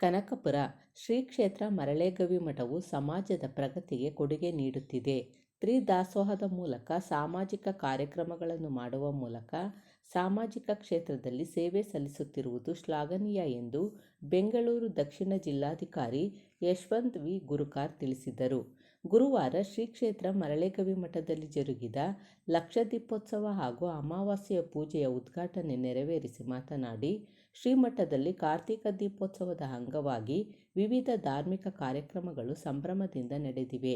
ಕನಕಪುರ ಶ್ರೀ ಕ್ಷೇತ್ರ ಮರಳೇಗವಿ ಮಠವು ಸಮಾಜದ ಪ್ರಗತಿಗೆ ಕೊಡುಗೆ ನೀಡುತ್ತಿದೆ. ತ್ರಿದಾಸೋಹದ ಮೂಲಕ ಸಾಮಾಜಿಕ ಕಾರ್ಯಕ್ರಮಗಳನ್ನು ಮಾಡುವ ಮೂಲಕ ಸಾಮಾಜಿಕ ಕ್ಷೇತ್ರದಲ್ಲಿ ಸೇವೆ ಸಲ್ಲಿಸುತ್ತಿರುವುದು ಶ್ಲಾಘನೀಯ ಎಂದು ಬೆಂಗಳೂರು ದಕ್ಷಿಣ ಜಿಲ್ಲಾಧಿಕಾರಿ ಯಶವಂತ್ ವಿ. ಗುರುಕಾರ್ ತಿಳಿಸಿದರು. ಗುರುವಾರ ಶ್ರೀ ಕ್ಷೇತ್ರ ಮರಳೇಗವಿ ಮಠದಲ್ಲಿ ಜರುಗಿದ ಲಕ್ಷದೀಪೋತ್ಸವ ಹಾಗೂ ಅಮಾವಾಸ್ಯೆಯ ಪೂಜೆಯ ಉದ್ಘಾಟನೆ ನೆರವೇರಿಸಿ ಮಾತನಾಡಿ ಶ್ರೀಮಠದಲ್ಲಿ ಕಾರ್ತಿಕ ದೀಪೋತ್ಸವದ ಅಂಗವಾಗಿ ವಿವಿಧ ಧಾರ್ಮಿಕ ಕಾರ್ಯಕ್ರಮಗಳು ಸಂಭ್ರಮದಿಂದ ನಡೆದಿವೆ.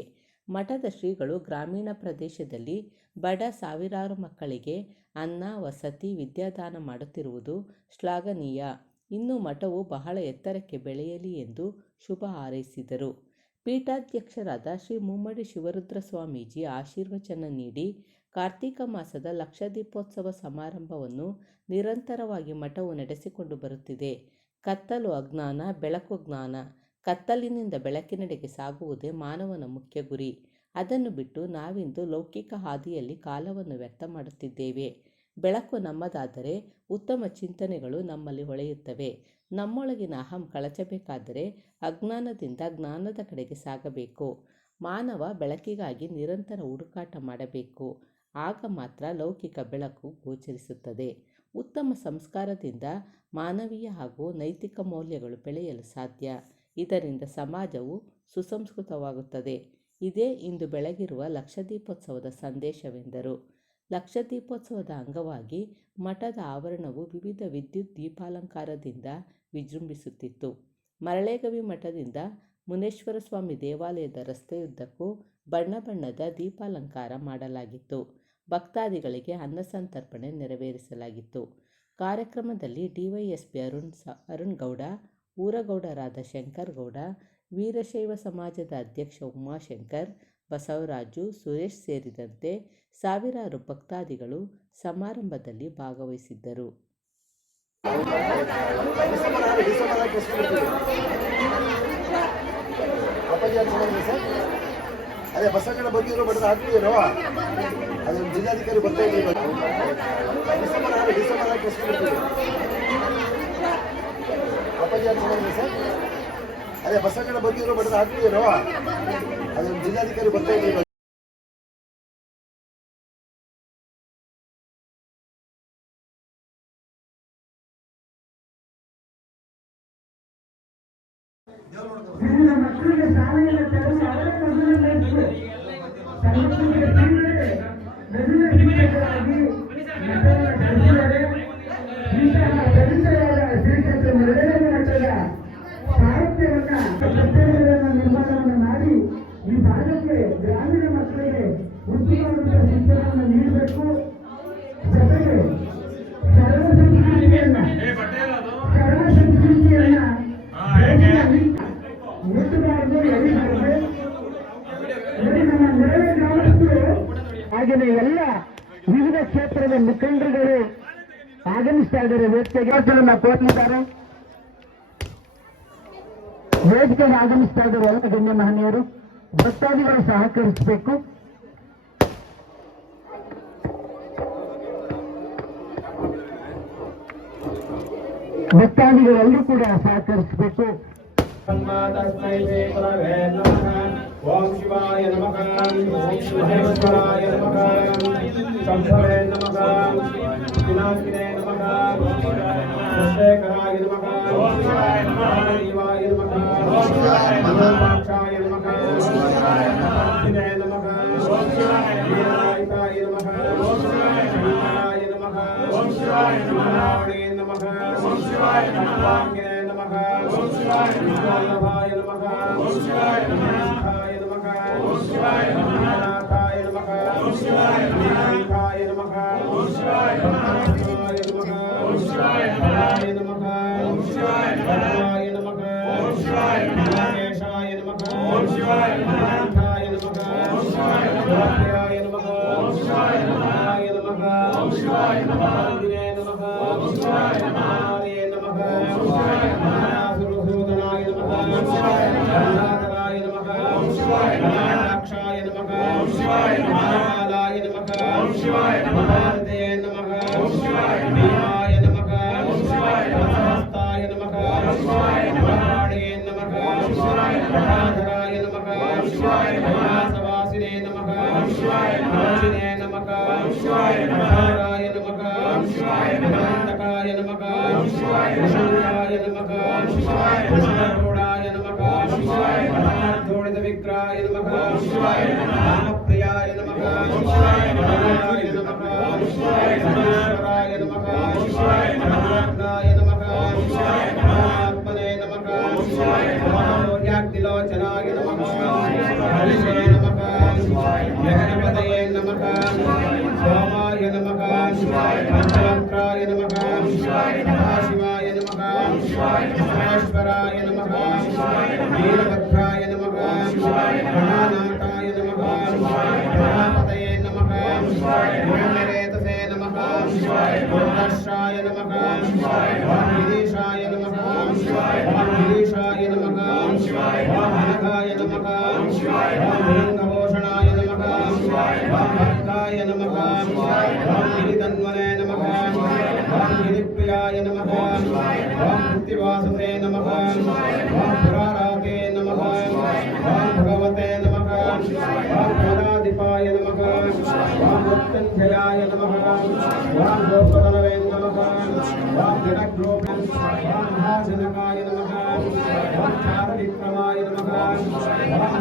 ಮಠದ ಶ್ರೀಗಳು ಗ್ರಾಮೀಣ ಪ್ರದೇಶದಲ್ಲಿ ಬಡ ಸಾವಿರಾರು ಮಕ್ಕಳಿಗೆ ಅನ್ನ, ವಸತಿ, ವಿದ್ಯಾದಾನ ಮಾಡುತ್ತಿರುವುದು ಶ್ಲಾಘನೀಯ. ಇನ್ನು ಮಠವು ಬಹಳ ಎತ್ತರಕ್ಕೆ ಬೆಳೆಯಲಿ ಎಂದು ಶುಭ ಹಾರೈಸಿದರು. ಪೀಠಾಧ್ಯಕ್ಷರಾದ ಶ್ರೀ ಮುಮ್ಮಡಿ ಶಿವರುದ್ರ ಸ್ವಾಮೀಜಿ ಆಶೀರ್ವಚನ ನೀಡಿ ಕಾರ್ತಿಕ ಮಾಸದ ಲಕ್ಷದೀಪೋತ್ಸವ ಸಮಾರಂಭವನ್ನು ನಿರಂತರವಾಗಿ ಮಠವು ನಡೆಸಿಕೊಂಡು ಬರುತ್ತಿದೆ. ಕತ್ತಲು ಅಜ್ಞಾನ, ಬೆಳಕು ಜ್ಞಾನ, ಕತ್ತಲಿನಿಂದ ಬೆಳಕಿನೆಡೆಗೆ ಸಾಗುವುದೇ ಮಾನವನ ಮುಖ್ಯ ಗುರಿ. ಅದನ್ನು ಬಿಟ್ಟು ನಾವಿಂದು ಲೌಕಿಕ ಹಾದಿಯಲ್ಲಿ ಕಾಲವನ್ನು ವ್ಯರ್ಥ ಮಾಡುತ್ತಿದ್ದೇವೆ. ಬೆಳಕು ನಮ್ಮದಾದರೆ ಉತ್ತಮ ಚಿಂತನೆಗಳು ನಮ್ಮಲ್ಲಿ ಹೊಳೆಯುತ್ತವೆ. ನಮ್ಮೊಳಗಿನ ಅಹಂ ಕಳಚಬೇಕಾದರೆ ಅಜ್ಞಾನದಿಂದ ಜ್ಞಾನದ ಕಡೆಗೆ ಸಾಗಬೇಕು. ಮಾನವ ಬೆಳಕಿಗಾಗಿ ನಿರಂತರ ಹುಡುಕಾಟ ಮಾಡಬೇಕು. ಆಗ ಮಾತ್ರ ಲೌಕಿಕ ಬೆಳಕು ಗೋಚರಿಸುತ್ತದೆ. ಉತ್ತಮ ಸಂಸ್ಕಾರದಿಂದ ಮಾನವೀಯ ಹಾಗೂ ನೈತಿಕ ಮೌಲ್ಯಗಳು ಬೆಳೆಯಲು ಸಾಧ್ಯ. ಇದರಿಂದ ಸಮಾಜವು ಸುಸಂಸ್ಕೃತವಾಗುತ್ತದೆ. ಇದೇ ಇಂದು ಬೆಳಗಿರುವ ಲಕ್ಷದೀಪೋತ್ಸವದ ಸಂದೇಶವೆಂದರು. ಲಕ್ಷದೀಪೋತ್ಸವದ ಅಂಗವಾಗಿ ಮಠದ ಆವರಣವು ವಿವಿಧ ವಿದ್ಯುತ್ ದೀಪಾಲಂಕಾರದಿಂದ ವಿಜೃಂಭಿಸುತ್ತಿತ್ತು. ಮರಳೇಗವಿ ಮಠದಿಂದ ಮುನೇಶ್ವರ ಸ್ವಾಮಿ ದೇವಾಲಯದ ರಸ್ತೆಯುದ್ದಕ್ಕೂ ಬಣ್ಣ ಬಣ್ಣದ ದೀಪಾಲಂಕಾರ ಮಾಡಲಾಗಿತ್ತು. ಭಕ್ತಾದಿಗಳಿಗೆ ಅನ್ನಸಂತರ್ಪಣೆ ನೆರವೇರಿಸಲಾಗಿತ್ತು. ಕಾರ್ಯಕ್ರಮದಲ್ಲಿ ಡಿವೈಎಸ್ಪಿ ಅರುಣ್ ಸ, ಅರುಣ್ ಗೌಡ, ಊರಗೌಡರಾದ ಶಂಕರ್ ಗೌಡ, ವೀರಶೈವ ಸಮಾಜದ ಅಧ್ಯಕ್ಷ ಉಮಾಶಂಕರ್ ಬಸವರಾಜು, ಸುರೇಶ್ ಸೇರಿದಂತೆ ಸಾವಿರಾರು ಭಕ್ತಾದಿಗಳು ಸಮಾರಂಭದಲ್ಲಿ ಭಾಗವಹಿಸಿದ್ದರು. ಅದೇ ಬಸ್ ಬಗ್ಗೆ ಬಂದಿರೋ ಬಟ್ಟದ ಹಾಕ್ತಿದ್ದೀರೋ ಅದು ಜಿಲ್ಲಾಧಿಕಾರಿ ಬರ್ತಾ ಇದ್ದೀವಿ ಡಿಸೆಂಬರ್ ಆರು ಡಿಸೆಂಬರ್ ಆರು ಕಳಿಸ್ಬಿಡ್ತೀವಿ ಅಪ್ಪಾಜಿ ಸರ್? ಅದೇ ಬಸ್ ಬಗ್ಗೆ ಬಂದಿರೋ ಬಟ್ಟದ ಹಾಕ್ತಿದ್ದೀರೋ ಅದು ಜಿಲ್ಲಾಧಿಕಾರಿ ಬರ್ತಾ ಇದ್ದೀವಿ ವೇದಿಕೆಗೆ ಕೋರ್ತಿದ್ದಾರೆ ವೇದಿಕೆಗೆ ಆಗಮಿಸ್ತಾ ಇದ್ದಾರೆ ಎಲ್ಲ ಗಣ್ಯ ಮಹನೀಯರು. ಭಕ್ತಾದಿಗಳು ಸಹಕರಿಸಬೇಕು. ಭಕ್ತಾದಿಗಳೆಲ್ಲರೂ ಕೂಡ ಸಹಕರಿಸಬೇಕು. శశేఖరాయ నమః ఓం శివాయ నమః శివాయ నమః ఓం శివాయ నమః మహాపాక్షాయ నమః ఓం శివాయ నమః శివాయ నమః ఓం శివాయ నమః వీరాయ నమః ఓం శివాయ నమః వీరాయ నమః ఓం శివాయ నమః నాడే నమః ఓం శివాయ నమః వాంగే నమః ఓం శివాయ నమః వల్లభాయ నమః ఓం శివాయ నమః శివాయ నమః ఓం శివాయ నమః నాథాయ నమః ఓం శివాయ నమః కాయ నమః ఓం శివాయ నమః ಅನಂತಕಾಯ ನಮಃ ವಿಶಾಲಾಯ ನಮಃ ಕೃಷ್ಣಗೌಡಾಯ ನಮಃ ಮಹಾರ್ಧೋಳಿತ ವಿಗ್ರಹಾಯ ನಮಃ ರಾಮಪ್ರಿಯಾಯ ನಮಃ ವರದಾಯ ಮಹೇಶ್ವರಾಯ ನಮಃ ವೀರಭದ್ರಾಯ ನಮಃ ಗಣಾನಾಥಾಯ ನಮಃ ಗಣಪತಯೇ ನಮಃ ಹಿರಣ್ಯರೇತಸೇ ನಮಃ ದುರ್ದರ್ಶಾಯ ನಮಃ ಗಿರೀಶಾಯ ನಮಃ ಗಿರೀಶಾಯ ನಮಃ ಅನಘಾಯ ನಮಃ ಲಿಂಗಭೂಷಣಾಯ ನಮಃ ಭಕ್ತಾಯ ನಮಃ ಗೋಪತನವೇ ನಮಃ ಮಹಾಜನಕಾಯ ನಮಃ ಚಾರವಿಕ್ರಮಾಯ ನಮಃ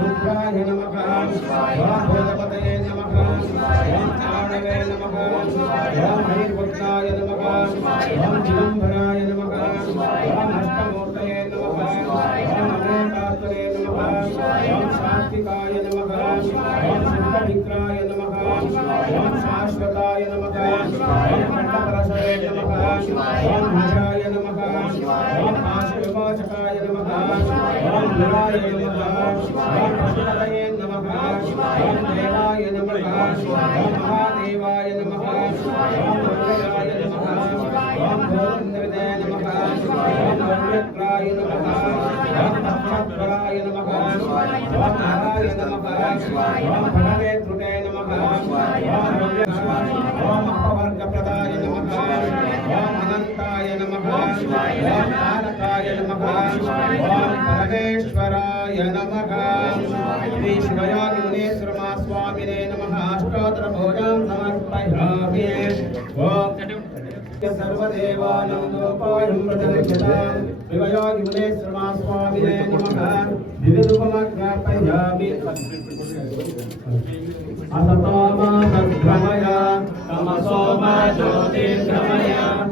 ರುದ್ರಾಯ ನಮಃ ಭೂತಪತಯೇ ನಮಃ ಚಾರಣವೇ ನಮಃ ಹರಿರ್ವಕ್ಷಾಯ ನಮಃ ಚಿದಂಬರಾಯ ನಮಃ ಅಷ್ಟಮೂರ್ತಯೇ ನಮಃ ಅನೇಕಾತ್ಮನೇ ನಮಃ ಸಾತ್ವಿಕಾಯ ನಮಃ ಸಿದ್ಧವಿಕ್ರಾಯ ನಮಃ ಶಾಶ್ವತಾಯ ನಮಃ ಖಂಡಪರಶವೇ ನಮಃ ನಿಜಾಯ ನಮಃ ಆಶೀರ್ವಾಚಕಾಯ ನಮಃ ಗುರಾಯ ನಮಃ ಪಶುಪತಯೇ ನಮಃ ದೇವಾಯ ನಮಃ ಮಹಾದೇವಾಯ ನಮಃ ದುರ್ಗಯಾಯ ನಮಃ ಗೋವಿಂದವಿದೆ ನಮಃ ಪವಿತ್ರಾಯ ನಮಃ ನಕ್ಷತ್ರಾಯ ನಮಃ ಹರಾಯ ನಮಃ ಭಗವೇ ತ್ರುತೆ ನಮಃ ಓಂ ಅಪವರ್ಗಪ್ರದಾಯ ನಮಃ ಓಂ ಅನಂತಾಯ ನಮಃ ಓಂ ತಾರಕಾಯ ನಮಃ ಓಂ ಪರಮೇಶ್ವರಾಯ ನಮಃ ಶ್ರೀ ಶಿವಯೋಗಿ ಮುನೇಶ್ವರ शिवाय नमः ओम नारकाय नमः ओम परमेश्वराय नमः श्री शिवयोगिमुनेश्वर महास्वामिने नमः अष्टोत्तरभोजां समर्पयामि ओम सर्वदेवानन्दोपायं प्रचलितां शिवयोगिमुनेश्वर महास्वामिने नमः दिव्यरूपमज्ञापयामि असतो मा सद्भ्रमय तमसो मा ज्योतिर्भ्रमय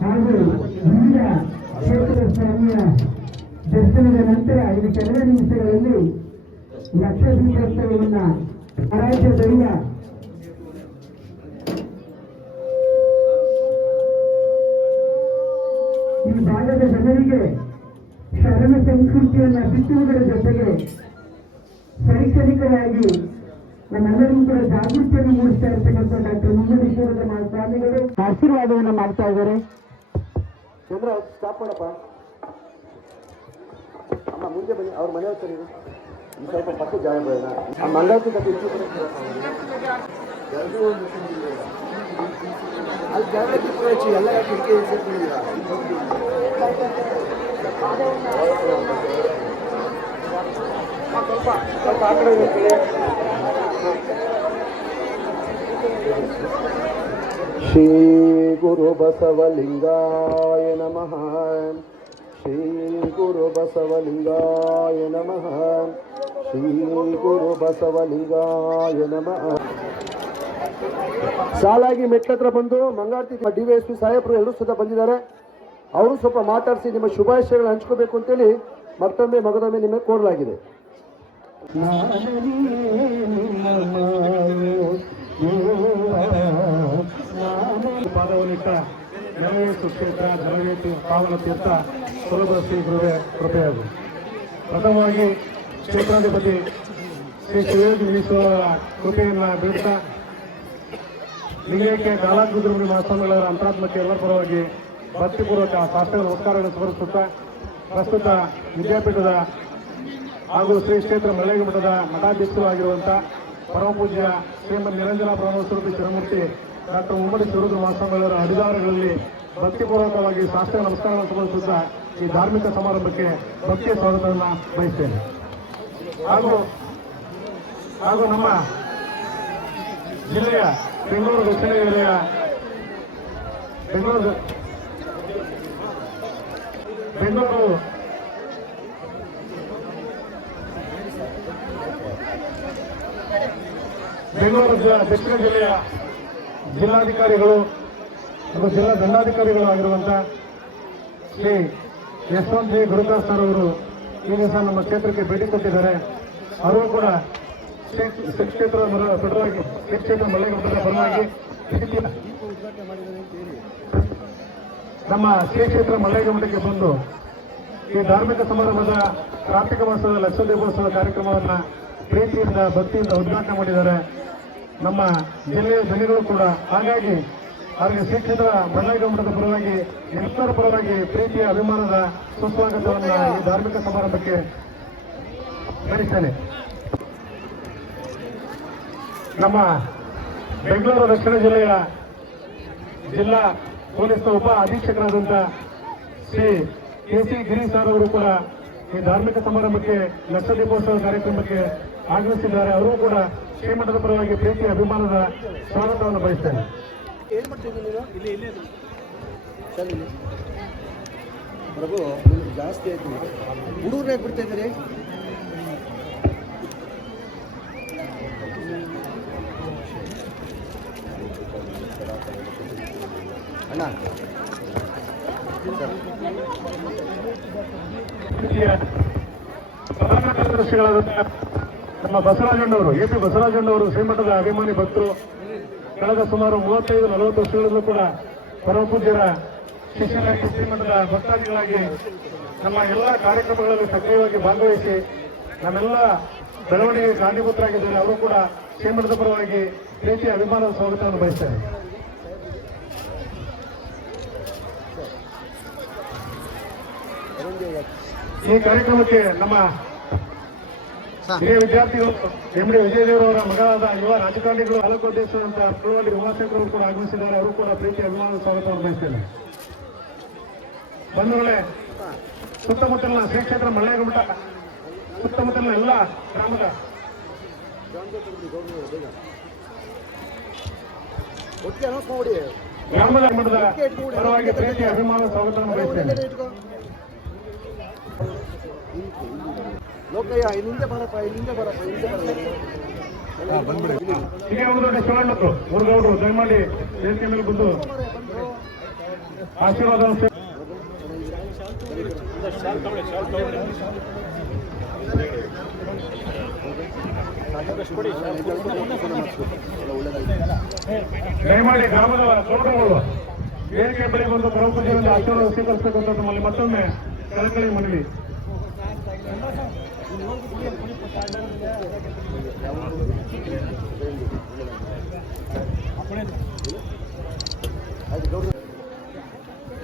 ಹಾಗೂ ಸ್ವಾಮಿಯ ದರ್ಶನದ ನಂತರ ಇದು ಕೆಲವೇ ನಿಮಿಷಗಳಲ್ಲಿ ಲಕ್ಷ ದೀಪೋತ್ಸವವನ್ನ ರಾಜ್ಯದಲ್ಲಿಯ ಈ ಭಾಗದ ಜನರಿಗೆ ಶರಣ ಸಂಸ್ಕೃತಿಯನ್ನು ಬಿತ್ತುವುದರ ಜೊತೆಗೆ ಶೈಕ್ಷಣಿಕವಾಗಿ ನಮ್ಮೆಲ್ಲರಿಗೂ ಕೂಡ ಜಾಗೃತಿಯನ್ನು ಮೂಡಿಸ್ತಾ ಇರ್ತಕ್ಕಂಥ ಡಾಕ್ಟರ್ ಮುಂಗಡೇಶ್ವರದ ಸ್ವಾಮಿಗಳು ಆಶೀರ್ವಾದವನ್ನು ಮಾಡ್ತಾ ಇದ್ದಾರೆ ಚಂದ್ರ ಸ್ಟಾಪ್ ಮಾಡಪ್ಪ ಅಮ್ಮ ಮುಂದೆ ಬನ್ನಿ ಅವ್ರ ಮನೆ ಹತ್ರ. ಒಂದು ಸ್ವಲ್ಪ ಪಕ್ಕ ಜಾಗ ಬೇಡ ಆ ಸಂಧಿಗೆ. ಅಲ್ಲಿ ಜಾಗ ಹೆಚ್ಚು ಎಲ್ಲ ಕಿಟಕಿ ಸ್ವಲ್ಪ ಸ್ವಲ್ಪ ಆ ಕಡೆ. ಶ್ರೀ ಗುರು ಬಸವಲಿಂಗಾಯ ನಮಃ ಶ್ರೀ ಗುರು ಬಸವಲಿಂಗಾಯ ನಮಃ ಶ್ರೀ ಗುರು ಬಸವಲಿಂಗಾಯ ನಮಃ ಸಾಲಾಗಿ ಮೆಟ್ಲತ್ರ ಬಂದು ಮಂಗಾರ್ತಿ ಡಿ ವೈ ಎಸ್ ಪಿ ಸಾಹೇಬರು ಎಲ್ಲರೂ ಸುತ್ತ ಬಂದಿದ್ದಾರೆ. ಅವರು ಸ್ವಲ್ಪ ಮಾತಾಡಿಸಿ ನಿಮ್ಮ ಶುಭಾಶಯಗಳು ಹಂಚ್ಕೋಬೇಕು ಅಂತೇಳಿ ಮತ್ತೊಮ್ಮೆ ಮಗದೊಮ್ಮೆ ನಿಮಗೆ ಕೋರಲಾಗಿದೆ. ಪಾದವನ್ನಿಟ್ಟ ನೆಲವೇ ಸುಕ್ಷೇತ್ರ ಪಾವನ ತೀರ್ಥ ಸುಲಭ ಶ್ರೀ ಗುರುವೇ ಕೃಪೆಯಾಗು ಪ್ರಥಮವಾಗಿ ಕ್ಷೇತ್ರಾಧಿಪತಿ ಶ್ರೀ ಶಿವಯೋಗಿ ಮುನೀಶ್ವರ ಕೃಪೆಯನ್ನು ಬೀಳ್ತಾ ನಿಲಯಕ್ಕೆ ಕಾಲಾಕೃದ್ರಮಣಿ ಮಹಾಸ್ವಾಮಿಗಳ ಅಂತರಾತ್ಮಕ್ಕೆ ಎಲ್ಲರ ಪರವಾಗಿ ಭಕ್ತಿಪೂರ್ವಕ ಶಾಸ್ತ್ರೀಯ ನಮಸ್ಕಾರಗಳನ್ನು ಸ್ಮರಿಸುತ್ತಾ, ಪ್ರಸ್ತುತ ವಿದ್ಯಾಪೀಠದ ಹಾಗೂ ಶ್ರೀ ಕ್ಷೇತ್ರ ಮಳೆಗೆ ಮಠದ ಮಠಾಧ್ಯಕ್ಷರು ಆಗಿರುವಂಥ ಪರಮಪೂಜ್ಯ ಶ್ರೀಮದ್ ನಿರಂಜನ ಸ್ವರೂಪಿ ಶಿವಮೂರ್ತಿ ಡಾಕ್ಟರ್ ಉಮ್ಮಡಿ ಶಿವರುದ್ರ ಮಹಾಸ್ವಾಮಿಯವರ ಅಡಿದಾರಗಳಲ್ಲಿ ಭಕ್ತಿಪೂರ್ವಕವಾಗಿ ಶಾಸ್ತ್ರ ನಮಸ್ಕಾರಗಳನ್ನು ಸಮರ್ಪಿಸುತ್ತಾ ಈ ಧಾರ್ಮಿಕ ಸಮಾರಂಭಕ್ಕೆ ಭಕ್ತಿಯ ಸ್ವಾಗತವನ್ನು ಬಯಸ್ತೇನೆ. ಹಾಗೂ ಹಾಗೂ ನಮ್ಮ ಜಿಲ್ಲೆಯ ಬೆಂಗಳೂರು ದಕ್ಷಿಣ ಜಿಲ್ಲೆಯ ಬೆಂಗಳೂರು ಬೆಂಗಳೂರು ಬೆಂಗಳೂರು ದಕ್ಷಿಣ ಜಿಲ್ಲೆಯ ಜಿಲ್ಲಾಧಿಕಾರಿಗಳು ಹಾಗೂ ಜಿಲ್ಲಾ ದಂಡಾಧಿಕಾರಿಗಳು ಆಗಿರುವಂಥ ಶ್ರೀ ಯಶವಂತ್ ಜಿ ಗುರುದಾಸ್ ಸರ್ ಅವರು ಈ ದಿವಸ ನಮ್ಮ ಕ್ಷೇತ್ರಕ್ಕೆ ಭೇಟಿ ಕೊಟ್ಟಿದ್ದಾರೆ. ಅವರು ಕೂಡ ಕ್ಷೇತ್ರ ಪರವಾಗಿ ಕ್ಷೇತ್ರ ಮಲ್ಲೇಗೌಡರ ಪರವಾಗಿ ನಮ್ಮ ಶ್ರೀ ಕ್ಷೇತ್ರ ಮಲ್ಲೇಗೌಡಕ್ಕೆ ಬಂದು ಈ ಧಾರ್ಮಿಕ ಸಮಾರಂಭದ ಕಾರ್ತಿಕ ಮಾಸದ ಲಕ್ಷ ದೀಪೋತ್ಸವ ಕಾರ್ಯಕ್ರಮವನ್ನು ಪ್ರೀತಿಯಿಂದ, ಭಕ್ತಿಯಿಂದ ಉದ್ಘಾಟನೆ ಮಾಡಿದ್ದಾರೆ. ನಮ್ಮ ಜಿಲ್ಲೆಯ ಜನಗಳು ಕೂಡ. ಹಾಗಾಗಿ ಅವರಿಗೆ ಕ್ಷೇತ್ರ ಮಲ್ಲೇಗೌಡದ ಪರವಾಗಿ ಎಲ್ಲರ ಪರವಾಗಿ ಪ್ರೀತಿಯ, ಅಭಿಮಾನದ ಸುಸ್ವಾಗತವನ್ನು ಈ ಧಾರ್ಮಿಕ ಸಮಾರಂಭಕ್ಕೆ ಬಯಸ್ತೇನೆ ನಮ್ಮ ಬೆಂಗಳೂರು ದಕ್ಷಿಣ ಜಿಲ್ಲೆಯ ಜಿಲ್ಲಾ ಪೊಲೀಸ್ ಉಪ ಅಧೀಕ್ಷಕರಾದಂಥ Shri K C Giri sir ಅವರು ಕೂಡ ಈ ಧಾರ್ಮಿಕ ಸಮಾರಂಭಕ್ಕೆ ಲಕ್ಷ ದೀಪೋತ್ಸವ ಕಾರ್ಯಕ್ರಮಕ್ಕೆ ಆಗಮಿಸಿದ್ದಾರೆ ಅವರು ಕೂಡ ಶ್ರೀಮಠದ ಪರವಾಗಿ ಪ್ರೀತಿ ಅಭಿಮಾನದ ಸ್ವಾಗತವನ್ನು ಬಯಸ್ತೇನೆ. ಪ್ರಭು ಜಾಸ್ತಿ ಆಯ್ತು. ಹುಡುಗರು ಬಿಡ್ತಾ ಇದ್ದೀರಿ? ಅಣ್ಣ. ಪ್ರಧಾನ ಕಾರ್ಯದರ್ಶಿಗಳಾದಂಥ ನಮ್ಮ ಬಸವರಾಜಣ್ಣವರು, ಎ ಪಿ ಬಸವರಾಜಣ್ಣವರು, ಶ್ರೀಮಠದ ಅಭಿಮಾನಿ ಭಕ್ತರು, ಕಳೆದ ಸುಮಾರು ಮೂವತ್ತೈದು, ನಲವತ್ತು ವರ್ಷಗಳಲ್ಲೂ ಕೂಡ ಪರಮಪೂಜ್ಯರ ಶಿಷ್ಯರಾಗಿ, ಶ್ರೀಮಠದ ಭಕ್ತಾದಿಗಳಾಗಿ ನಮ್ಮ ಎಲ್ಲ ಕಾರ್ಯಕ್ರಮಗಳಲ್ಲಿ ಸಕ್ರಿಯವಾಗಿ ಭಾಗವಹಿಸಿ ನಮ್ಮೆಲ್ಲ ಬೆಳವಣಿಗೆ ಕಾರಣೀಭೂತರಾಗಿದ್ದಾರೆ ಅವರು ಕೂಡ ಶ್ರೀಮಠದ ಪರವಾಗಿ ಪ್ರೀತಿ ಅಭಿಮಾನದ ಸ್ವಾಗತವನ್ನು ಬಯಸ್ತಾರೆ ಈ ಕಾರ್ಯಕ್ರಮಕ್ಕೆ ನಮ್ಮ ಹಿರಿಯ ವಿದ್ಯಾರ್ಥಿಗಳು, ಎಂ ಡಿ ವಿಜಯದೇವರವರ ಮಗಳಾದ ಯುವ ರಾಜಕಾರಣಿಗಳು, ತಾಲೂಕು ಅಧ್ಯಕ್ಷರಂತ ಪೂರ್ವಲ್ಲಿ ಉಮಾಶಂಕರ್ ಕೂಡ ಆಗಮಿಸಿದ್ದಾರೆ. ಅವರು ಕೂಡ ಪ್ರೀತಿ ಅಭಿಮಾನ ಸ್ವಾಗತವನ್ನು ಬಯಸ್ತೇನೆ ಬಂಧುಗಳೇ, ಸುತ್ತಮುತ್ತಲಿನ ಶ್ರೀ ಕ್ಷೇತ್ರ ಸುತ್ತಮುತ್ತಲಿನ ಎಲ್ಲ ಗ್ರಾಮದ ಗ್ರಾಮದ ಮಠದ ಪರವಾಗಿ ಪ್ರೀತಿ, ಅಭಿಮಾನ ಸ್ವಾಗತವನ್ನು ಬಯಸ್ತೇನೆ ಲೋಕಯ್ಯ ಇಲ್ಲಿ ಹಿಂದೆ ಬರಪ್ಪ ಇಲ್ಲಿ. ಹಿಂದೆ ಬರಪ್ಪ ಮುರುಗೌಡರು ದಯಮಾಡಿ ಮೇಲೆ ಬಂದು ಆಶೀರ್ವಾದ ಗ್ರಾಮದ ಗೌರವಗಳು ವೇದಿಕೆ ಬಳಿ ಬಂದು ಪರಮಪೂಜೆಯಿಂದ ಆಶೀರ್ವಾದ ಸ್ವೀಕರಿಸಬೇಕು ಅಂತ ಮತ್ತೊಮ್ಮೆ ಕಳಕಳಿ ಮನವಿ.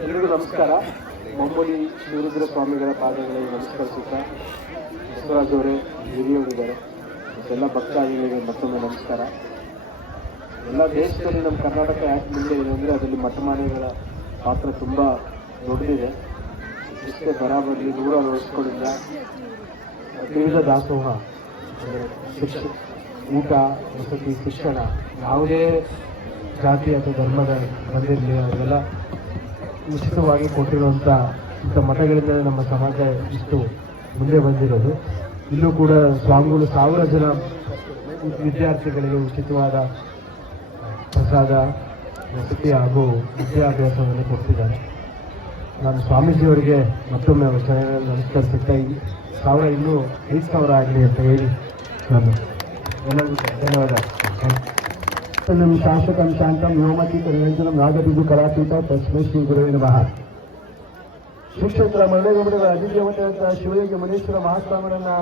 ಎಲ್ರಿಗೂ ನಮಸ್ಕಾರ. ಮೊಮ್ಮಲಿ ಶಿವರುದ್ರ ಸ್ವಾಮಿಗಳ ಪಾದಗಳಿಗೆ ನಮಸ್ಕರಿಸುತ್ತಾ ಬಸವರಾಜ್ ಅವರು, ಹಿರಿಯವರಿದ್ದಾರೆ. ಎಲ್ಲ ಭಕ್ತಾದಿಗಳಿಗೆ ಮತ್ತೊಮ್ಮೆ ನಮಸ್ಕಾರ. ಎಲ್ಲ ದೇಶದಲ್ಲಿ ನಮ್ಮ ಕರ್ನಾಟಕ ಯಾಕೆ ಮುಂದೆ ಇದೆ ಅಂದರೆ ಅದರಲ್ಲಿ ಮತಮಾನಿಗಳ ಪಾತ್ರ ತುಂಬ ದೊಡ್ಡದಿದೆ. ಇಷ್ಟೇ ಬರ ಬರಲಿ, ನೂರಾರು ವರ್ಷಗಳಿಂದ ವಿವಿಧ ದಾಸೋಹ ಶಿಕ್ಷ, ಊಟ ವಸತಿ ಶಿಕ್ಷಣ ಯಾವುದೇ ಜಾತಿ ಅಥವಾ ಧರ್ಮದ ಬಂದಿರಲಿ ಅದೆಲ್ಲ ಉಚಿತವಾಗಿ ಕೊಟ್ಟಿರುವಂಥ ಇಂಥ ಮಠಗಳಿಂದಲೇ ನಮ್ಮ ಸಮಾಜ ಇಷ್ಟು ಮುಂದೆ ಬಂದಿರೋದು. ಇಲ್ಲೂ ಕೂಡ ಸ್ವಾಮಿಗಳು ಸಾವಿರ ಜನ ವಿದ್ಯಾರ್ಥಿಗಳಿಗೆ ಉಚಿತವಾದ ಪ್ರಸಾದ, ವಸತಿ ಹಾಗೂ ವಿದ್ಯಾಭ್ಯಾಸವನ್ನು ಕೊಡ್ತಿದ್ದಾರೆ. ನಾನು ಸ್ವಾಮೀಜಿಯವರಿಗೆ ಮತ್ತೊಮ್ಮೆ ಅವರ ನಮಸ್ಕರಿಸುತ್ತಾ ಸಾವಿರ ಇನ್ನೂ ಐದು ಸಾವಿರ ಆಗಲಿ ಅಂತ ಹೇಳಿ ನಾನು ಎಲ್ಲರಿಗೂ ಧನ್ಯವಾದ. ನಮ್ಮ ಶಾಸಕ ಶಾಂತಂ ವ್ಯೋಮತಿ ನಿರಂಜನ ನಾಗಬಿಂದು ಕಲಾಪೀಠ ತಸ್ಮೈ ಶ್ರೀ ಗುರುವಿನ ನಮಃ. ಶ್ರೀ ಕ್ಷೇತ್ರ ಮರಳೇಗೌಡರ ಅಧಿದೇವತೆಯಾದ ಶಿವಯೋಗಿ ಮನೇಶ್ವರ ಮಹಾಸ್ವಾಮಿಗಳನ್ನ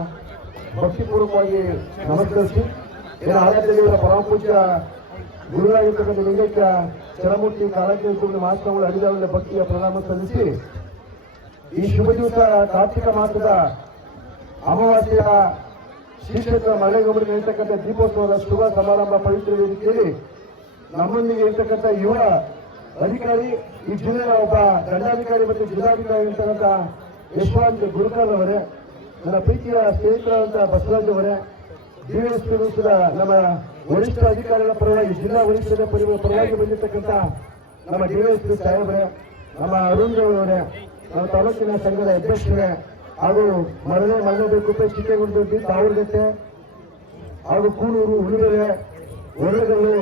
ಭಕ್ತಿಪೂರ್ವಕವಾಗಿ ನಮಸ್ಕರಿಸಿ ಏನು ಆರಾಧ್ಯದೇವರ ಪರಮಪೂಜ್ಯ ಗುರುಗಳಾಗಿರ್ತಕ್ಕಂಥ ಲಿಂಗೈಕ್ಯ ಚರಮೂರ್ತಿ ಕಾಲಜ್ಞ ಮಹಾಸ್ವಾಮಿಗಳ ಅಡಿದಾವರ ಭಕ್ತಿಯ ಪ್ರಣಾಮ ಸಲ್ಲಿಸಿ, ಈ ಶುಭ ದಿವಸ ಕಾರ್ತಿಕ ಮಾಸದ ಅಮಾವಾಸ್ಯೆಯ ಶ್ರೀ ಕ್ಷೇತ್ರ ಮರಳೇಗೌಡರಿಗೆ ಇರ್ತಕ್ಕಂಥ ದೀಪೋತ್ಸವದ ಶುಭ ಸಮಾರಂಭ ಪವಿತ್ರ ವೇದಿಕೆಯಲ್ಲಿ ನಮ್ಮೊಂದಿಗೆ ಇರ್ತಕ್ಕಂಥ ಯುವ ಅಧಿಕಾರಿ, ಈ ಜಿಲ್ಲೆಯ ಒಬ್ಬ ದಂಡಾಧಿಕಾರಿ ಮತ್ತು ಜಿಲ್ಲಾಧಿಕಾರಿ ಇರ್ತಕ್ಕಂಥ ಯಶವಂತ್ ಗುರುಕರ್ ಅವರೇ, ನನ್ನ ಪ್ರೀತಿಯ ಸ್ನೇಹಿತರಾದಂಥ ಬಸವರಾಜ್ ಅವರೇ ಡಿಎಸ್ಪಿ ರೂಪದ ನಮ್ಮ ವರಿಷ್ಠ ಅಧಿಕಾರಿಗಳ ಪರವಾಗಿ, ಜಿಲ್ಲಾ ವರಿಷ್ಠರ ಪರವಾಗಿ ಬಂದಿರತಕ್ಕಂಥ ನಮ್ಮ ಡಿಎಸ್ಪಿ ಸಾಹೇಬ್ರೆ, ನಮ್ಮ ಅರುಣ್ ಅವರೇ, ನಮ್ಮ ತಾಲೂಕಿನ ಸಂಘದ ಅಧ್ಯಕ್ಷರೇ ಹಾಗೂ ಮರಳೆ ಮರಳಬೇಕುಪ್ಪೆ ತಾವು ತಾವೂರುಗಟ್ಟೆ ಹಾಗೂ ಕೂಳೂರು ಉಳಿಗೆರೆ ಒಳ್ಳೆಗಳು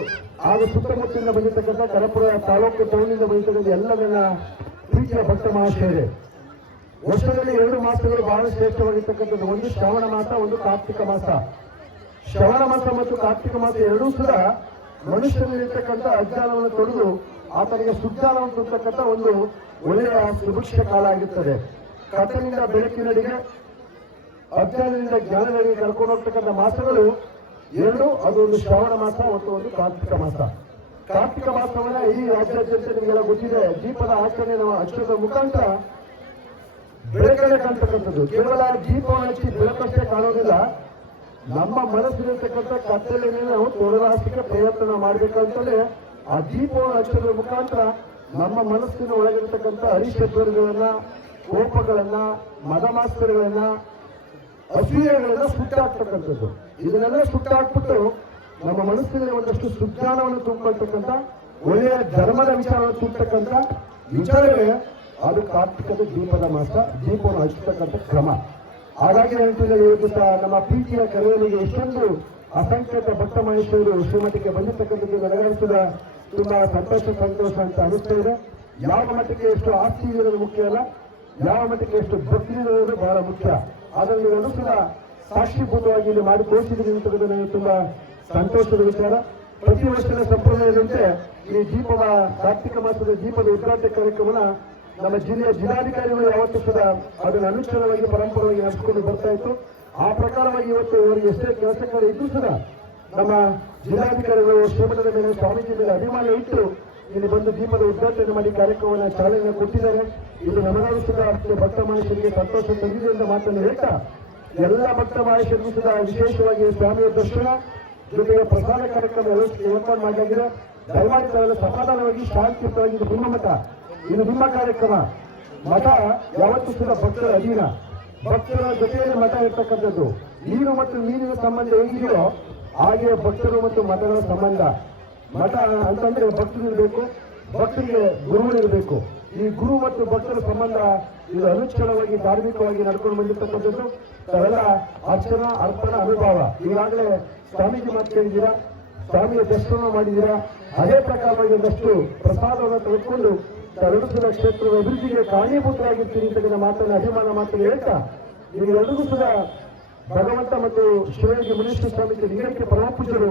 ಹಾಗೂ ಸುತ್ತಮುತ್ತಲಿಂದ ಬಂದಿರತಕ್ಕಂಥ ಕರಪುರ ತಾಲೂಕು ಟೌನಿಂದ ಬಂದಿರತಕ್ಕಂಥ ಎಲ್ಲ ನನ್ನ ಪ್ರೀತಿಯ ಭಕ್ತ ಮಹಾಶಯರೇ. ವರ್ಷದಲ್ಲಿ ಎರಡು ಮಾಸಗಳು ಬಹಳ ಶ್ರೇಷ್ಠವಾಗಿರ್ತಕ್ಕಂಥದ್ದು. ಒಂದು ಶ್ರವಣ ಮಾಸ, ಒಂದು ಕಾರ್ತಿಕ ಮಾಸ. ಶ್ರವಣ ಮಾಸ ಮತ್ತು ಕಾರ್ತಿಕ ಮಾಸ ಎರಡೂ ಕೂಡ ಮನುಷ್ಯನಲ್ಲಿರ್ತಕ್ಕಂಥ ಅಜ್ಞಾನವನ್ನು ತೊಡೆದು ಆತನಿಗೆ ಸುಜ್ಞಾನವನ್ನು ಒಂದು ಒಳ್ಳೆಯ ಸುಭಿಕ್ಷ ಕಾಲ ಆಗಿರುತ್ತದೆ ಕತ್ತಲಿಂದ ಬೆಳಕಿನಡೆಗೆ ಅಜ್ಞಾನದಿಂದ ಜ್ಞಾನಗಳಿಗೆ ಕರ್ಕೊಂಡು ಹೋಗ್ತಕ್ಕಂಥ ಮಾಸಗಳು, ಎರಡು, ಅದು ಒಂದು ಶ್ರವಣ ಮಾಸ, ಮತ್ತು ಒಂದು ಕಾರ್ತಿಕ ಮಾಸ. ಕಾರ್ತಿಕ ಮಾಸವನ್ನ ಈ ರಾಜ್ಯಾದ್ಯಂತ ನಿಮಗೆಲ್ಲ ಗೊತ್ತಿದೆ, ದೀಪದ ಆಚರಣೆ ನಾವು ಹಚ್ಚೋದ್ರ ಮುಖಾಂತರ ಬೆಳಕನ್ನು ಕಾಣ್ತಕ್ಕಂಥದ್ದು ಕೇವಲ ದೀಪವನ್ನು ಹಚ್ಚಿ ಬೆಳಕಷ್ಟೇ ಕಾಣೋದಿಲ್ಲ, ನಮ್ಮ ಮನಸ್ಸಿನಲ್ಲಿರ್ತಕ್ಕಂಥ ಕತ್ತಲೆಯನ್ನು ನಾವು ತೊಡರಾಸಿಕ ಪ್ರಯತ್ನ ಮಾಡಬೇಕಂತಲೇ ಆ ದೀಪವನ್ನು ಹಚ್ಚೋದ್ರ ಮುಖಾಂತರ ನಮ್ಮ ಮನಸ್ಸಿನ ಒಳಗಿರ್ತಕ್ಕಂಥ ಅರಿಶಬ್ದಗಳನ್ನ ಕೋಪಗಳನ್ನ ಮದಮಾಸ್ತರಗಳನ್ನ ಅಸೂಯೆಗಳನ್ನ ಸುಟ್ಟಾಕ್ತಕ್ಕಂಥದ್ದು. ಇದನ್ನೆಲ್ಲ ಸುಟ್ಟಾಕ್ಬಿಟ್ಟು ನಮ್ಮ ಮನಸ್ಸಿನಲ್ಲಿ ಒಂದಷ್ಟು ಸುಜ್ಞಾನವನ್ನು ತುಂಬಿಕೊಳ್ತಕ್ಕಂಥ ಒಳ್ಳೆಯ ಧರ್ಮದ ವಿಚಾರವನ್ನು ತುಂಬತಕ್ಕಂಥ ವಿಚಾರವೇ ಅದು ಕಾರ್ತಿಕದ ದೀಪದ ಮಾಸ, ದೀಪವನ್ನು ಹಚ್ಚತಕ್ಕಂಥ ಕ್ರಮ. ಹಾಗಾಗಿ ಹೇಳ್ತಿದ್ದೆ ಇವತ್ತು ನಮ್ಮ ಪ್ರೀತಿಯ ಕರೆಯಲಿಗೆ ಎಷ್ಟೊಂದು ಅಸಂಖ್ಯಾತ ಭಕ್ತ ಮಹೇಶ್ವರು ಶ್ರೀಮಠಕ್ಕೆ ಬಂದಿರತಕ್ಕಂಥದ್ದು ನನಗನಿಸಿದ ತುಂಬಾ ಸಂತೋಷ ಸಂತೋಷ ಅಂತ ಅನಿಸ್ತಾ ಇದೆ. ಯಾವ ಮಟ್ಟಕ್ಕೆ ಎಷ್ಟು ಆಸ್ತಿ ಇರೋದು ಮುಖ್ಯ ಅಲ್ಲ? ಯಾವ ಮಟ್ಟಿಗೆ ಎಷ್ಟು ಭಕ್ತಿ ಬಹಳ ಮುಖ್ಯ. ಅದರಲ್ಲಿ ನೀವು ಕೂಡ ಸಾಕ್ಷಿಭೂತವಾಗಿ ಇಲ್ಲಿ ಮಾಡಿ ತೋರಿಸಿದ್ರಿ ಅಂತಕ್ಕಂಥ ನನಗೆ ತುಂಬಾ ಸಂತೋಷದ ವಿಚಾರ. ಪ್ರತಿ ವರ್ಷದ ಸಂಪ್ರದಾಯದಂತೆ ಈ ದೀಪದ ಕಾರ್ತಿಕ ಮಾಸದ ದೀಪದ ಉದ್ಘಾಟನೆ ಕಾರ್ಯಕ್ರಮನ ನಮ್ಮ ಜಿಲ್ಲೆಯ ಜಿಲ್ಲಾಧಿಕಾರಿಗಳು ಯಾವತ್ತೂ ಕೂಡ ಅದನ್ನು ಅನುಷ್ಠಾನವಾಗಿ ಪರಂಪರವಾಗಿ ನಡೆಸಿಕೊಂಡು ಬರ್ತಾ ಇತ್ತು. ಆ ಪ್ರಕಾರವಾಗಿ ಇವತ್ತು ಇವರಿಗೆ ಎಷ್ಟೇ ಕೆಲಸ ಕಾರ್ಯ ಸಹ ಕೂಡ ನಮ್ಮ ಜಿಲ್ಲಾಧಿಕಾರಿಗಳು ಶ್ರೀಮಠದ ಮೇಲೆ ಸ್ವಾಮೀಜಿ ಮೇಲೆ ಅಭಿಮಾನ ಇಟ್ಟು ಇಲ್ಲಿ ಬಂದು ದೀಪದ ಉದ್ಘಾಟನೆ ಮಾಡಿ ಕಾರ್ಯಕ್ರಮವನ್ನು ಚಾಲನೆ ಕೊಟ್ಟಿದ್ದಾರೆ. ಇದು ನಮಗೂ ಸುದ ಭಕ್ತ ಮನುಷ್ಯರಿಗೆ ಸಂತೋಷ ತಂದಿದೆ ಅಂತ ಮಾತನ್ನು ಹೇಳ್ತಾ, ಎಲ್ಲ ಭಕ್ತ ಮನುಷ್ಯರಿಗೂ ವಿಶೇಷವಾಗಿ ಸ್ವಾಮಿಯ ದರ್ಶನ, ಜೊತೆಗೆ ಪ್ರಸಾದ ಕಾರ್ಯಕ್ರಮ ಏರ್ಪಾಡು ಮಾಡಲಾಗಿದೆ. ದಯಮಾಡಿ ಸಮಾಧಾನವಾಗಿ, ಶಾಂತಿಯುತವಾಗಿ ಇದು ನಿಮ್ಮ ಮಠ. ಇದು ನಿಮ್ಮ ಕಾರ್ಯಕ್ರಮ. ಮತ ಯಾವತ್ತೂ ಕೂಡ ಭಕ್ತರ ಅಧೀನ. ಭಕ್ತರ ಜೊತೆಯಲ್ಲಿ ಮಠ ಇರ್ತಕ್ಕಂಥದ್ದು. ನೀರು ಮತ್ತು ನೀರಿನ ಸಂಬಂಧ ಹೇಗಿದೆಯೋ ಹಾಗೆ ಭಕ್ತರು ಮತ್ತು ಮತಗಳ ಸಂಬಂಧ. ಮಠ ಅಂತಂದ್ರೆ ಭಕ್ತರು ಇರಬೇಕು, ಭಕ್ತರಿಗೆ ಗುರುಗಳಿರಬೇಕು ಈ ಗುರು ಮತ್ತು ಭಕ್ತರ ಸಂಬಂಧ ಇದು ಅನುಚ್ಛಲವಾಗಿ ಧಾರ್ಮಿಕವಾಗಿ ನಡ್ಕೊಂಡು ಬಂದಿರತಕ್ಕಂಥದ್ದು. ತಾವೆಲ್ಲ ಅರ್ಚನ, ಅರ್ಪಣ, ಅನುಭವ. ಈಗಾಗಲೇ ಸ್ವಾಮೀಜಿ ಮಾತು ಕೇಳಿದ್ದೀರಾ? ಸ್ವಾಮಿಯ ದರ್ಶನ ಮಾಡಿದ್ದೀರಾ? ಅದೇ ಪ್ರಕಾರವಾಗಿ ಒಂದಷ್ಟು ಪ್ರಸಾದವನ್ನು ತೆಗೆದುಕೊಂಡು ತರಡುಸುವ ಕ್ಷೇತ್ರದ ಅಭಿವೃದ್ಧಿಗೆ ಕಾರಣೀಭೂತರಾಗಿರ್ತೀನಿ ಅಂತ ಮಾತನ್ನು, ಅಭಿಮಾನ ಮಾತನ್ನು ಹೇಳ್ತಾ ನಿಮಗೆಲ್ಲರಿಗೂ ಕೂಡ ಭಗವಂತ ಮತ್ತು ಶಿವಯೋಗಿ ಮುನೀಶ್ವರ ಸ್ವಾಮಿ ಲಿಂಗಕ್ಕೆ ಪರಮಪೂಜರು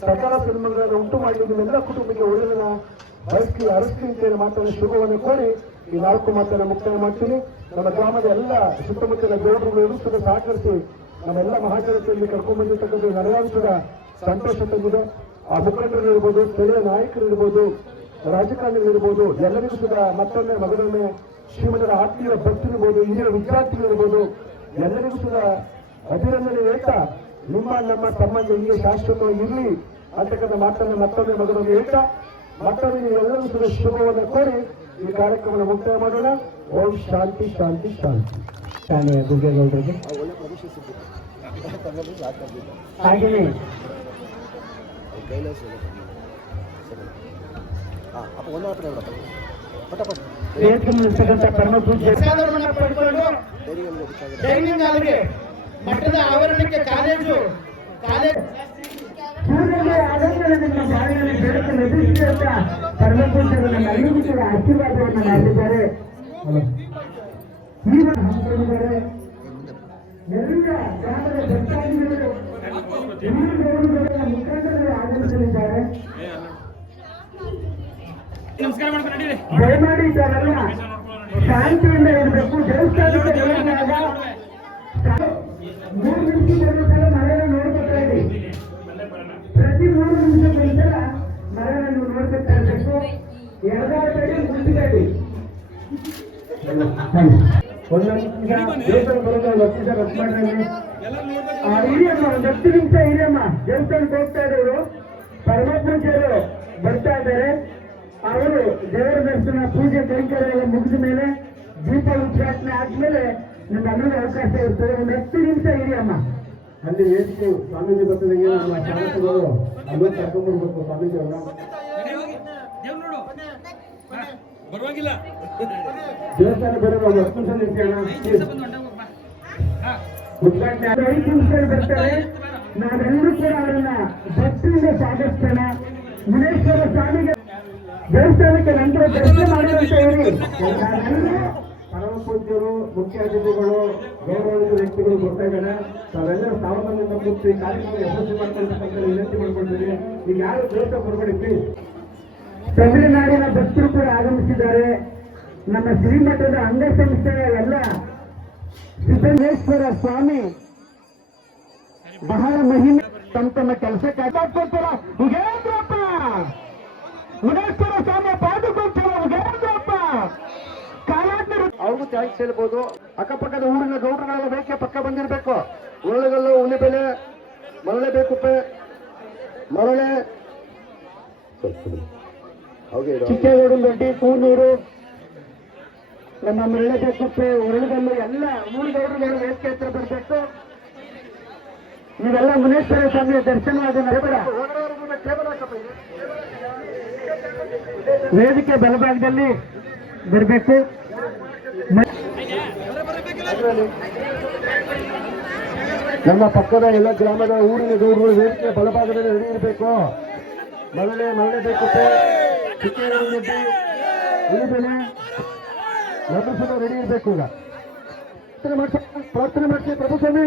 ಸಕಲ ಸಿನಿಮಾಗಳನ್ನು ಉಂಟು ಮಾಡಿ ಎಲ್ಲ ಕುಟುಂಬಕ್ಕೆ ಒಳ್ಳೆಯದನ್ನ ಅಂತ ಮಾತನ್ನು ಶುಭವನ್ನು ಕೋರಿ ಈ ನಾಲ್ಕು ಮಾತನ್ನು ಮುಕ್ತಾಯ ಮಾಡ್ತೀನಿ. ನಮ್ಮ ಗ್ರಾಮದ ಎಲ್ಲ ಸುತ್ತಮುತ್ತಲ ಗೌಡರುಗಳು ಕೂಡ ಸಹಕರಿಸಿ ನಮ್ಮೆಲ್ಲ ಮಹಾಜನತೆಯಲ್ಲಿ ಕರ್ಕೊಂಡು ಬಂದಿರ್ತಕ್ಕಂಥ ನನಗಾಗುತ್ತದ ಸಂತೋಷ ತಂದಿದೆ. ಆ ಮುಖಂಡರಿರ್ಬೋದು ಸ್ಥಳೀಯ ನಾಯಕರಿರ್ಬೋದು ರಾಜಕಾರಣಿಗಳಿರ್ಬೋದು ಎಲ್ಲರಿಗೂ ಕೂಡ ಮತ್ತೊಮ್ಮೆ ಮಗನೊಮ್ಮೆ ಶ್ರೀಮಂತರ ಆತ್ಮೀಯ ಭಕ್ತರಿರ್ಬೋದು, ಹಿರಿಯ ವಿದ್ಯಾರ್ಥಿಗಳಿರ್ಬೋದು, ಎಲ್ಲರಿಗೂ ಕೂಡ ಅಭಿನಂದನೆ ಹೇಳ್ತಾ ನಿಮ್ಮ ನಮ್ಮ ಸಂಬಂಧ ಇಲ್ಲಿ ಶಾಶ್ವತವಾಗಿ ಇರಲಿ ಅಂತಕ್ಕಂಥ ಮಾತನ್ನು ಮತ್ತೊಮ್ಮೆ ಮಗನೊಂದು ಹೇಳ್ತಾ ಮತ್ತೊಮ್ಮೆ ನೀವೆಲ್ಲರೂ ಕೂಡ ಶುಭವನ್ನು ಕೋರಿ ಈ ಕಾರ್ಯಕ್ರಮವನ್ನು ಮುಕ್ತಾಯ ಮಾಡೋಣ. ಓಂ ಶಾಂತಿ ಶಾಂತಿ ಶಾಂತಿ. ಶಾಲೆ ಸಾಕಾಗ್ಲಿಲ್ಲ ಹಾಗೆಯೇ. ಅವ್ರ ಕೈಲಾಸ ಮಠದ ಆವರಣಕ್ಕೆ ಕಾಲೇಜು ಕಾಲೇಜು. ನಿಮ್ಮ ಬಾಳಿನಲ್ಲಿ ಬೆಳಕು ಪರಮಪುರುಷರು ನಮ್ಮ ಎಲ್ಲರಿಗೂ ಕೂಡ ಆಶೀರ್ವಾದವನ್ನು ಮಾಡಿದ್ದಾರೆ. ಈಗ ಹಮ್ಮಿಕೊಂಡಿದ್ದಾರೆ ಎಲ್ಲ ಗ್ರಾಮದ ಮುಖಂಡರು ಆಗಮಿಸಲಿದ್ದಾರೆ. ನಮಸ್ಕಾರ ದಯಮಾಡಿ ಶಾಂತಿಯಿಂದ ಇರಬೇಕು. ದೇವಸ್ಥಾನದ ಮೂರು ನಿಮಿಷ ಸಲ ಮರಣ ನೋಡ್ಕೊತಾ ಇರಿ ಪ್ರತಿ ಮೂರು ನಿಮಿಷ ಸಲ ಮರಣ ನೀವು ನೋಡ್ಕೊತಾ ಇರಬೇಕು ಒಂದೊಂದು ದೇವಸ್ಥಾನ ಬರೋದು ನಿಮಿಷ ರದ್ದು ಮಾಡ್ರಿ ಆ ಹಿರಿಯಮ್ಮ ಒಂದು ಹತ್ತು ನಿಮಿಷ ಹಿರಿಯಮ್ಮ ದೇವಸ್ಥಾನಕ್ಕೆ ಹೋಗ್ತಾ ಇರೋರು ಪರಮಾತ್ಮಚರು ಬರ್ತಾ ಇದ್ದಾರೆ ಅವರು ದೇವರ ದರ್ಶನ ಪೂಜೆ ಕೈಂಕರ್ಯ ಎಲ್ಲ ಮುಗಿದ ಮೇಲೆ ದೀಪ ಉದ್ಘಾಟನೆ ಆದ್ಮೇಲೆ ನಿಮ್ಮೆಲ್ಲರಿಗೂ ಅವಕಾಶ ಇರ್ತದೆ ಒಂದು ಹತ್ತು ನಿಮಿಷ ಅಮ್ಮ. ಅಲ್ಲಿ ಎಷ್ಟು ಸ್ವಾಮೀಜಿ ಬರ್ತದೆ ನಮ್ಮ ಶಾಸಕರು ಅಲ್ಲೂ ಕರ್ಕೊಂಡ್ಬರ್ಬೇಕು ಸ್ವಾಮೀಜಿ ಅವರ ಬರುವಾಗಿಲ್ಲ ದೇವಸ್ಥಾನ ಬರೋದು ಒಂದು ಹತ್ತು ನಿಮಿಷ ನಿಲ್ಸೋಣ. ಉದ್ಘಾಟನೆ ಐದು ನಿಮಿಷ ಬರ್ತಾರೆ. ನಾವೆಲ್ಲರೂ ಕೂಡ ಅವರನ್ನ ಭಕ್ತಿಯಿಂದ ಸ್ವಾಗತಿಸೋಣ ಮುನೇಶ್ವರ ಸ್ವಾಮಿಗೆ ದೇವಸ್ಥಾನಕ್ಕೆ ನಂತರ ದರ್ಶನ ಮಾಡುವಂತ ಹೇಳಿ ಪೂಜ್ಯರು ಮುಖ್ಯ ಅತಿಥಿಗಳು ಗೌರವಿತ ವ್ಯಕ್ತಿಗಳು ಬರ್ತಾ ಇದ್ದಾರೆ ತಾವೆಲ್ಲರೂ ಸಾವಧಾನದಿಂದ ಕೂತು ಕಾರ್ಯಕ್ರಮ ಯಶಸ್ವಿ ಮಾಡ್ಕೊಳ್ಬೇಕಂತ ವಿನಂತಿ ಮಾಡ್ಕೊಳ್ತೀವಿ ಈಗ ಯಾರು ದೇಶ ಬರಬೇಡಿ ಪ್ಲೀಸ್ ತಮಿಳುನಾಡಿನ ಭಕ್ತರು ಕೂಡ ಆಗಮಿಸಿದ್ದಾರೆ. ನಮ್ಮ ಶ್ರೀಮಠದ ಅಂಗಸಂಸ್ಥೆಯ ಎಲ್ಲ ಸಿದ್ದೇಶ್ವರ ಸ್ವಾಮಿ. ಬಹಳ ಮಹಿಮೆ, ತಮ್ಮ ತಮ್ಮ ಕೆಲಸಕ್ಕೆ ಮುನೇಶ್ವರ ಸ್ವಾಮಿ ಪಾದುಕೊಳ್ತಾರ ಅವ್ರಿಗೂ ತ್ಯಾಗ ಸೇರ್ಬೋದು. ಅಕ್ಕಪಕ್ಕದ ಊರಿನ ಗೌಡ್ರಗಳೆಲ್ಲ ಬೇಕೆ ಪಕ್ಕ ಬಂದಿರಬೇಕು. ಉರುಳುಗಲ್ಲು ಉಲಿಬೆಲೆ ಮರಳೆ ಬೇಕುಪ್ಪೆ ಮರಳೆ. ಚಿಕ್ಕೇಗೌಡನದೊಡ್ಡಿ ಕೂನೂರು ನಮ್ಮ ಮೆಳ್ಳೆಬೇಕುಪ್ಪೆ ಉರುಳಗಲ್ಲು ಎಲ್ಲ ಊರುಗೌಡರುಗಳು ವೇದಿಕೆ ಹತ್ರ ಬರಬೇಕು. ನೀವೆಲ್ಲ ಮುನೇಶ್ವರ ಸ್ವಾಮಿಯ ದರ್ಶನವಾದ ನರಬೇಡ ವೇದಿಕೆ ಬಲಭಾಗದಲ್ಲಿ ಬರಬೇಕು. ನಮ್ಮ ಪಕ್ಕದ ಎಲ್ಲ ಗ್ರಾಮದ ಊರಿನ ದೂರುಗಳು ವೇದಿಕೆ ಬಲಭಾಗದಲ್ಲಿ ರೆಡಿ ಇರಬೇಕು ಮರಳೆ ಮರಳೆ ಬೇಕು ಎಲ್ಲ ರೆಡಿ ಇರಬೇಕು ಈಗ. ಪ್ರಾರ್ಥನೆ ಮಾಡ್ತೀವಿ ಪ್ರಭು ಸ್ವಾಮಿ.